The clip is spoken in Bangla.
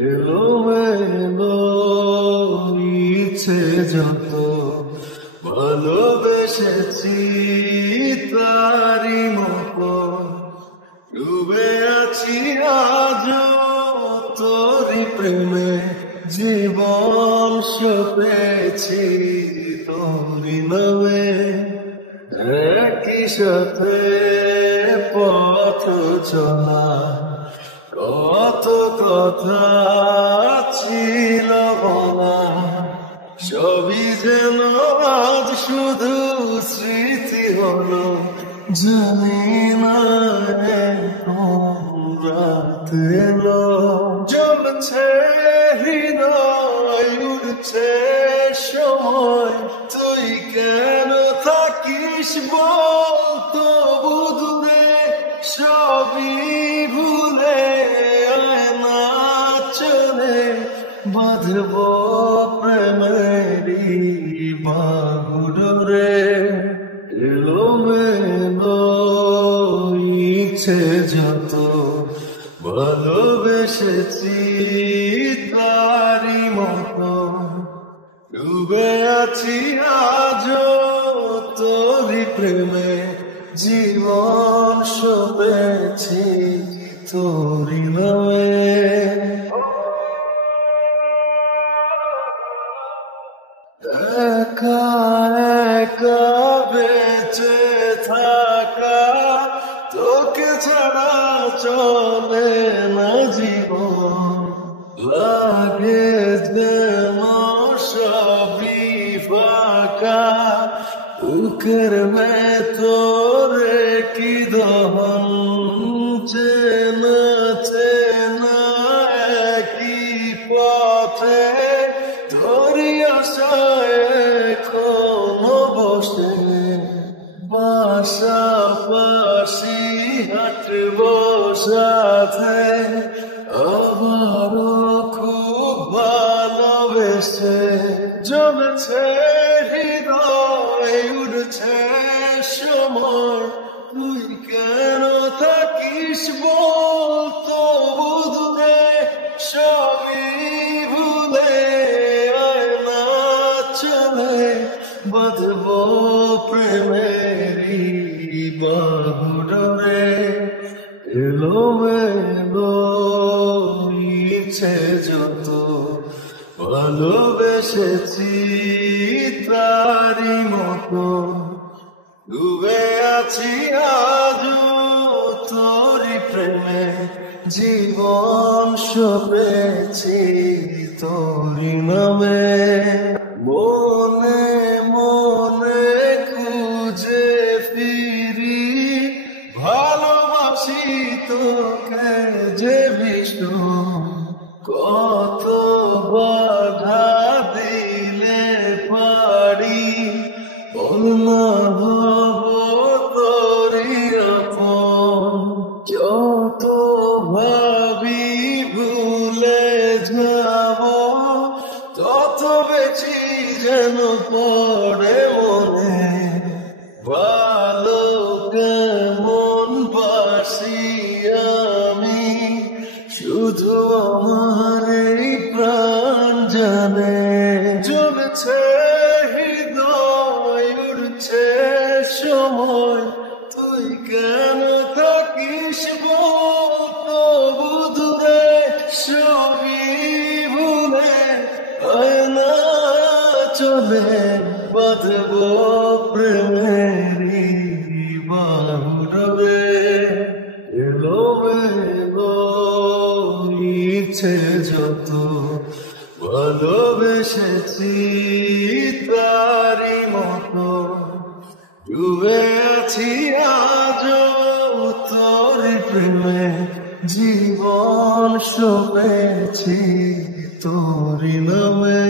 এলোমেলো ইচ্ছে যত ভালোবেসেছি তারি মতো ডুবে আছি আজও তোরি প্রেমে জীবন সপেছি তোরি নামে একই সাথে পথ চলা কত কথা ছিল বলা সবই যেন আজ শুধু স্মৃতি হলো জানি না রাত এলো জ্বলছে হৃদয় উঠছে সময় তুই কেন থাকিস বল তবু দূরে সবই ভুলে না চলে বাঁধব প্রেমেরই বাহুডোরে এলোমেলো ইচ্ছে যত ভালোবেসেছি তারি মতো ডুবে আছি আজও তোরি প্রেমে জীবন সপেছি তোরি নামে একা একা বেঁচে থাকা তোকে ছাড়া চলে না জীবন লাগে যেন সবই ফাঁকা বুকের ভেতরে কি দহন চেনা চেনা একই পথে ধরি আশায় এখনো বসে পাশাপাশি হাঁটব সাথে আবারও খুব ভালোবেসে জমেছে হৃদয় উঠছে সময় তুই কেন থাকিস বল তবু দূরে সবই ভুলে না চলে বাঁধব প্রেমেরই বাহুডোরে এলোমেলো ইচ্ছে যত ভালোবেসেছি তারি মতো ডুবে আছি আজও তোরি প্রেমে জীবন সপেছি তোরি নামে মনে মনে খুঁজে ফিরি ভালোবাসি তোকে যে ভীষণ কত বাধা দিলে পারি না হব তোরি আপন যত ভাবি ভুলে যাব তত বেশি যেন পড়ে মনে ভালো কেমন বাসি আমি শুধু আমার এই প্রাণ জানে জমেছে হৃদয় উঠছে সময় তুই কেন থাকিস তবু দূরে সবই ভুলে না চলে বাঁধব প্রেমেরই বাহুডোরে এলোমেলো ইচ্ছে যত ভালোবেসেছি তারি মতো ডুবে আছি আজও তোরি প্রেমে জীবন সপেছি তোরি নামে।